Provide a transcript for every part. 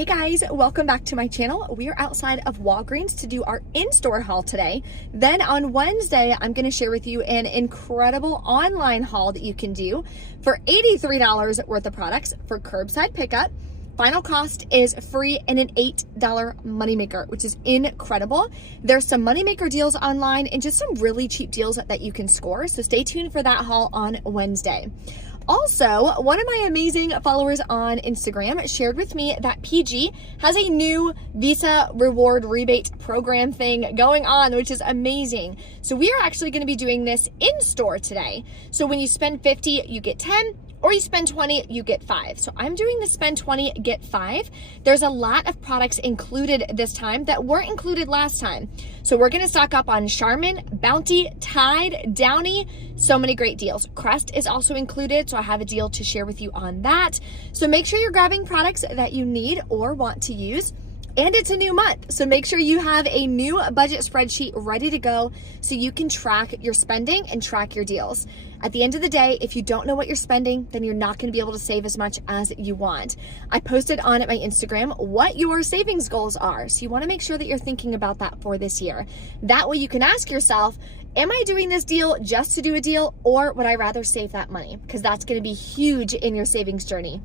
Hey guys, welcome back to my channel. We are outside of Walgreens to do our in-store haul today. Then on Wednesday, I'm going to share with you an incredible online haul that you can do for $83 worth of products for curbside pickup. Final cost is free and an $8 moneymaker, which is incredible. There's some moneymaker deals online and just some really cheap deals that you can score. So stay tuned for that haul on Wednesday. Also, one of my amazing followers on Instagram shared with me that PG has a new Visa reward rebate program thing going on, which is amazing. So we are actually going to be doing this in store today. So when you spend 50, you get 10. Or you spend 20, you get 5. So I'm doing the spend 20, get 5. There's a lot of products included this time that weren't included last time. So we're gonna stock up on Charmin, Bounty, Tide, Downy, so many great deals. Crest is also included, so I have a deal to share with you on that. So make sure you're grabbing products that you need or want to use. And it's a new month, so make sure you have a new budget spreadsheet ready to go so you can track your spending and track your deals. At the end of the day, if you don't know what you're spending, then you're not gonna be able to save as much as you want. I posted on my Instagram what your savings goals are, so you wanna make sure that you're thinking about that for this year. That way you can ask yourself, am I doing this deal just to do a deal, or would I rather save that money? Because that's gonna be huge in your savings journey.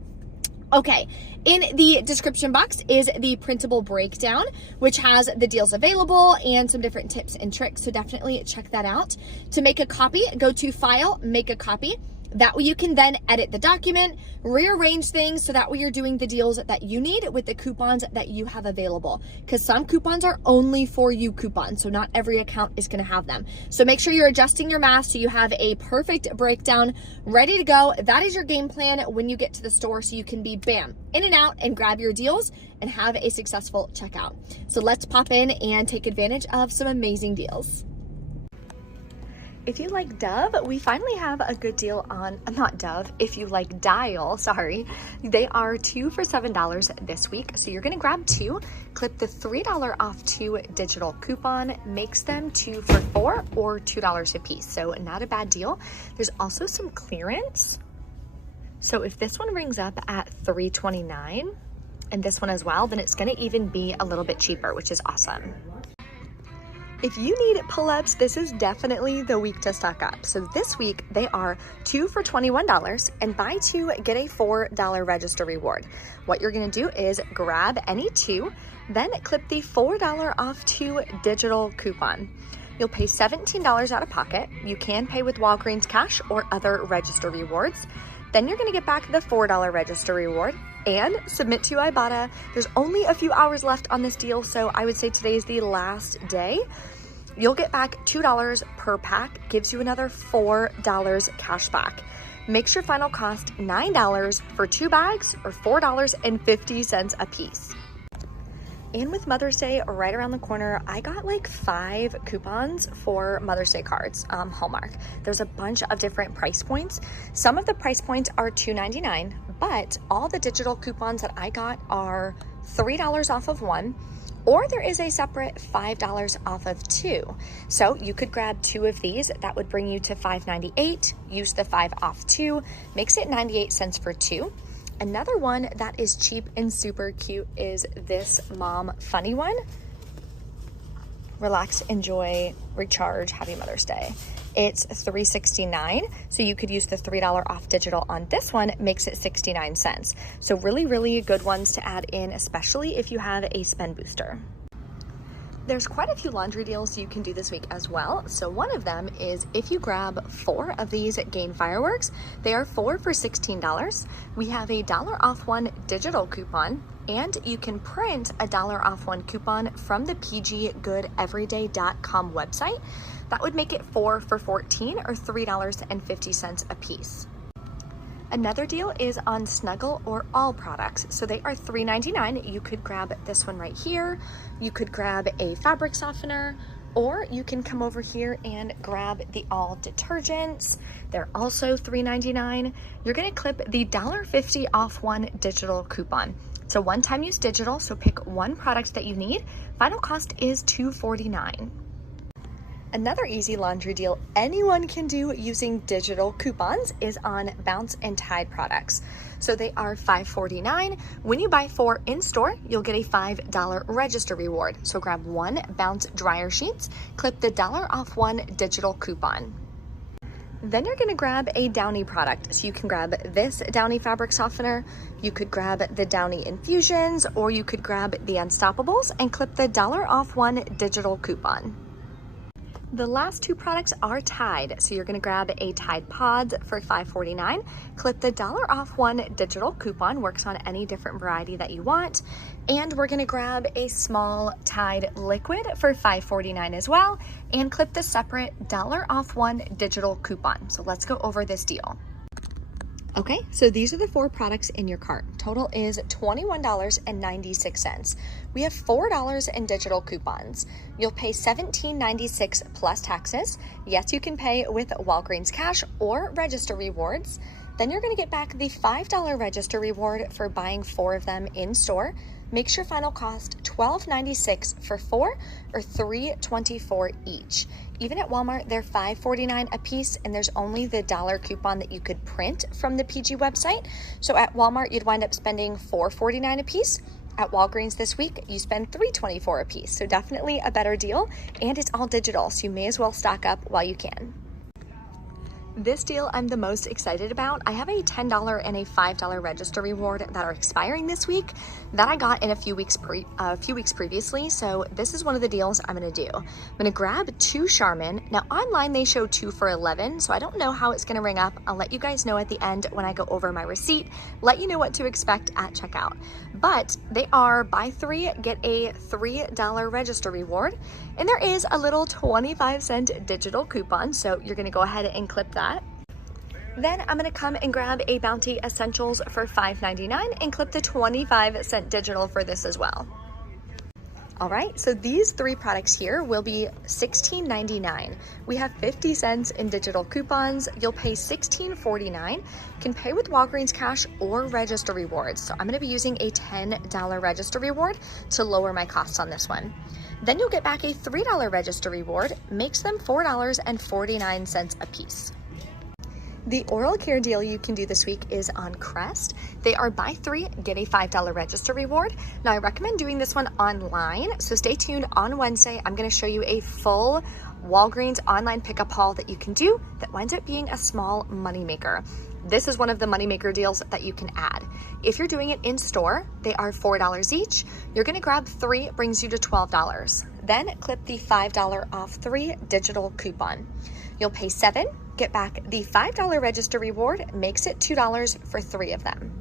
Okay, in the description box is the printable breakdown, which has the deals available and some different tips and tricks, so definitely check that out. To make a copy, go to File, Make a Copy. That way you can then edit the document, rearrange things, so that way you're doing the deals that you need with the coupons that you have available. Because some coupons are only for you coupons, so not every account is gonna have them. So make sure you're adjusting your math so you have a perfect breakdown ready to go. That is your game plan when you get to the store, so you can be bam, in and out and grab your deals and have a successful checkout. So let's pop in and take advantage of some amazing deals. If you like Dove, we finally have a good deal on, not Dove, if you like Dial, sorry. They are 2 for $7 this week. So you're gonna grab 2, clip the $3 off 2 digital coupon, makes them 2 for $4 or $2 a piece. So not a bad deal. There's also some clearance. So if this one rings up at $3.29 and this one as well, then it's gonna even be a little bit cheaper, which is awesome. If you need pull-ups, this is definitely the week to stock up. So this week they are 2 for $21 and buy 2, get a $4 register reward. What you're gonna do is grab any 2, then clip the $4 off 2 digital coupon. You'll pay $17 out of pocket. You can pay with Walgreens cash or other register rewards. Then you're gonna get back the $4 register reward and submit to Ibotta. There's only a few hours left on this deal, so I would say today's the last day. You'll get back $2 per pack, gives you another $4 cash back. Makes your final cost $9 for 2 bags or $4.50 a piece. And with Mother's Day right around the corner, I got like 5 coupons for Mother's Day cards, Hallmark. There's a bunch of different price points. Some of the price points are $2.99, but all the digital coupons that I got are $3 off of 1, or there is a separate $5 off of 2. So you could grab 2 of these. That would bring you to $5.98. Use the 5 off 2, makes it 98 cents for 2. Another one that is cheap and super cute is this Mom Funny one. Relax, enjoy, recharge, happy Mother's Day. It's $3.69, so you could use the $3 off digital on this one, makes it 69 cents. So really, really good ones to add in, especially if you have a spend booster. There's quite a few laundry deals you can do this week as well. So one of them is if you grab 4 of these Gain Fireworks, they are 4 for $16. We have a $1 off 1 digital coupon, and you can print a $1 off 1 coupon from the pggoodeveryday.com website. That would make it 4 for $14 or $3.50 a piece. Another deal is on Snuggle or All products. So they are $3.99. You could grab this one right here. You could grab a fabric softener, or you can come over here and grab the All detergents. They're also $3.99. You're gonna clip the $1.50 off 1 digital coupon. It's a one-time use digital, so pick 1 product that you need. Final cost is $2.49. Another easy laundry deal anyone can do using digital coupons is on Bounce and Tide products. So they are $5.49. When you buy 4 in store, you'll get a $5 register reward. So grab 1 Bounce dryer sheets, clip the $1 off 1 digital coupon. Then you're gonna grab a Downy product. So you can grab this Downy fabric softener, you could grab the Downy infusions, or you could grab the Unstoppables and clip the $1 off 1 digital coupon. The last 2 products are Tide. So you're gonna grab a Tide Pods for $5.49, clip the $1 off 1 digital coupon, works on any different variety that you want. And we're gonna grab a small Tide liquid for $5.49 as well, and clip the separate $1 off 1 digital coupon. So let's go over this deal. Okay, so these are the 4 products in your cart. Total is $21.96. We have $4 in digital coupons. You'll pay $17.96 plus taxes. Yes, you can pay with Walgreens cash or register rewards. Then you're gonna get back the $5 register reward for buying 4 of them in store. Makes your final cost $12.96 for 4 or $3.24 each. Even at Walmart, they're $5.49 a piece, and there's only the $1 coupon that you could print from the PG website. So at Walmart, you'd wind up spending $4.49 a piece. At Walgreens this week, you spend $3.24 a piece. So definitely a better deal, and it's all digital, so you may as well stock up while you can. This deal I'm the most excited about. I have a $10 and a $5 register reward that are expiring this week that I got in a few weeks previously. So this is one of the deals I'm gonna do. I'm gonna grab 2 Charmin. Now online they show 2 for $11, so I don't know how it's gonna ring up. I'll let you guys know at the end when I go over my receipt, let you know what to expect at checkout. But they are buy 3, get a $3 register reward, and there is a little 25-cent digital coupon, so you're gonna go ahead and clip that. Then I'm gonna come and grab a Bounty Essentials for $5.99 and clip the 25-cent digital for this as well. All right, so these 3 products here will be $16.99. We have 50 cents in digital coupons. You'll pay $16.49. Can pay with Walgreens cash or register rewards. So I'm gonna be using a $10 register reward to lower my costs on this one. Then you'll get back a $3 register reward, makes them $4.49 a piece. The oral care deal you can do this week is on Crest. They are buy 3, get a $5 register reward. Now I recommend doing this one online, so stay tuned. On Wednesday, I'm gonna show you a full Walgreens online pickup haul that you can do that winds up being a small moneymaker. This is one of the moneymaker deals that you can add. If you're doing it in store, they are $4 each. You're gonna grab 3, brings you to $12. Then clip the $5 off 3 digital coupon. You'll pay $7, get back the $5 register reward, makes it $2 for 3 of them.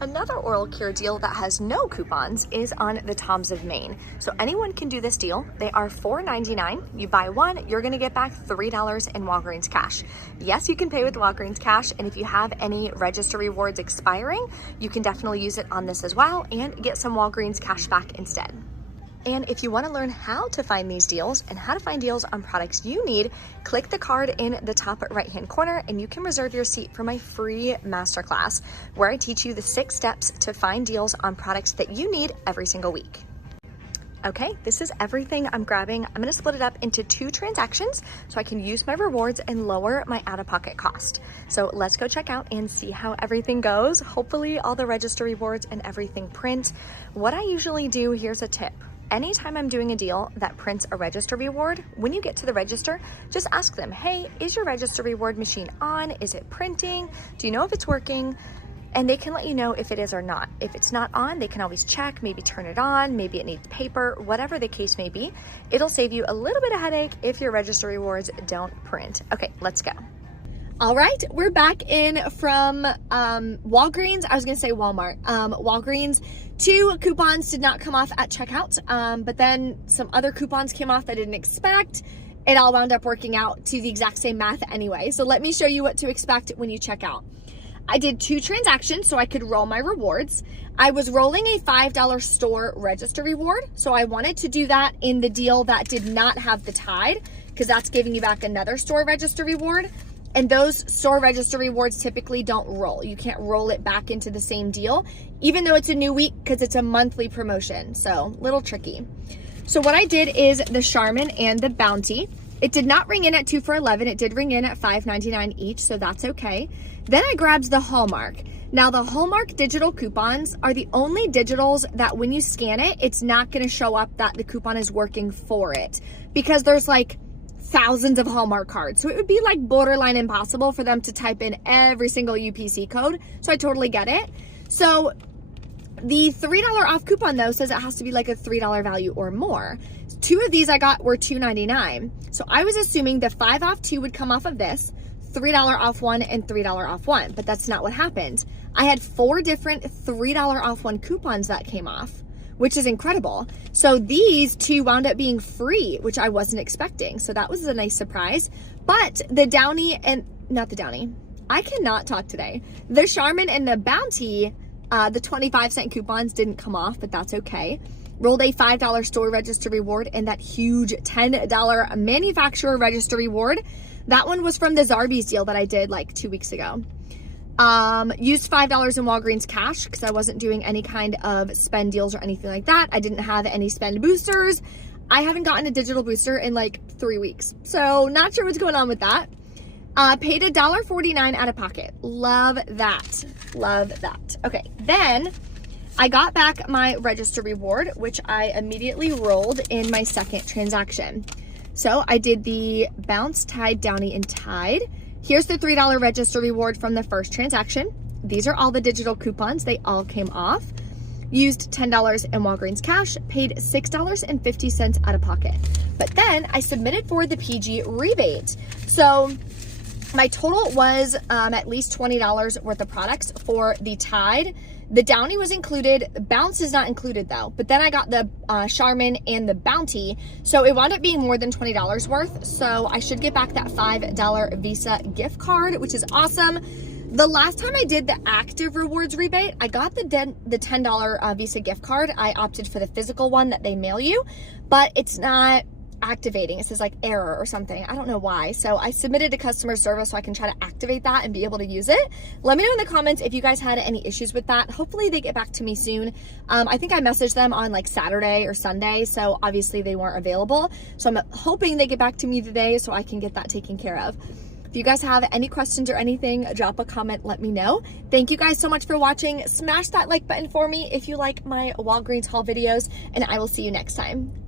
Another oral care deal that has no coupons is on the Toms of Maine. So anyone can do this deal. They are $4.99. You buy 1, you're gonna get back $3 in Walgreens cash. Yes, you can pay with Walgreens cash, and if you have any register rewards expiring, you can definitely use it on this as well and get some Walgreens cash back instead. And if you want to learn how to find these deals and how to find deals on products you need, click the card in the top right-hand corner and you can reserve your seat for my free masterclass where I teach you the 6 steps to find deals on products that you need every single week. Okay, this is everything I'm grabbing. I'm gonna split it up into 2 transactions so I can use my rewards and lower my out-of-pocket cost. So let's go check out and see how everything goes. Hopefully all the register rewards and everything print. What I usually do, here's a tip. Anytime I'm doing a deal that prints a register reward, when you get to the register, just ask them, hey, is your register reward machine on? Is it printing? Do you know if it's working? And they can let you know if it is or not. If it's not on, they can always check, maybe turn it on, maybe it needs paper, whatever the case may be. It'll save you a little bit of headache if your register rewards don't print. Okay, let's go. All right, we're back in from Walgreens. I was gonna say Walmart. Walgreens, 2 coupons did not come off at checkout, but then some other coupons came off that I didn't expect. It all wound up working out to the exact same math anyway. So let me show you what to expect when you check out. I did 2 transactions so I could roll my rewards. I was rolling a $5 store register reward. So I wanted to do that in the deal that did not have the Tide, because that's giving you back another store register reward. And those store register rewards typically don't roll. You can't roll it back into the same deal, even though it's a new week because it's a monthly promotion. So little tricky. So what I did is the Charmin and the Bounty. It did not ring in at 2 for $11. It did ring in at $5.99 each, so that's okay. Then I grabbed the Hallmark. Now the Hallmark digital coupons are the only digitals that when you scan it, it's not gonna show up that the coupon is working for it, because there's like thousands of Hallmark cards. So it would be like borderline impossible for them to type in every single UPC code. So I totally get it. So the $3 off coupon though says it has to be like a $3 value or more. 2 of these I got were $2.99. So I was assuming the 5 off 2 would come off of this, $3 off 1 and $3 off 1, but that's not what happened. I had 4 different $3 off 1 coupons that came off, which is incredible. So these 2 wound up being free, which I wasn't expecting. So that was a nice surprise. But the Downy and, not the Downy, I cannot talk today. The Charmin and the Bounty, the 25-cent coupons didn't come off, but that's okay. Rolled a $5 store register reward and that huge $10 manufacturer register reward. That one was from the Zarbee's deal that I did like 2 weeks ago. Used $5 in Walgreens cash because I wasn't doing any kind of spend deals or anything like that. I didn't have any spend boosters. I haven't gotten a digital booster in like 3 weeks. So not sure what's going on with that. Paid $1.49 out of pocket. Love that. Love that. Okay, then I got back my register reward, which I immediately rolled in my second transaction. So I did the Bounce, Tide, Downy, and Tide. Here's the $3 register reward from the first transaction. These are all the digital coupons. They all came off. Used $10 in Walgreens cash, paid $6.50 out of pocket. But then I submitted for the PG rebate. So my total was at least $20 worth of products for the Tide. The Downy was included. Bounce is not included though. But then I got the Charmin and the Bounty. So it wound up being more than $20 worth. So I should get back that $5 Visa gift card, which is awesome. The last time I did the active rewards rebate, I got the $10 Visa gift card. I opted for the physical one that they mail you, but it's not activating. It says like error or something. I don't know why. So I submitted to customer service so I can try to activate that and be able to use it. Let me know in the comments if you guys had any issues with that. Hopefully they get back to me soon. I think I messaged them on like Saturday or Sunday, so obviously they weren't available. So I'm hoping they get back to me today so I can get that taken care of. If you guys have any questions or anything, drop a comment, let me know. Thank you guys so much for watching. Smash that like button for me if you like my Walgreens haul videos, and I will see you next time.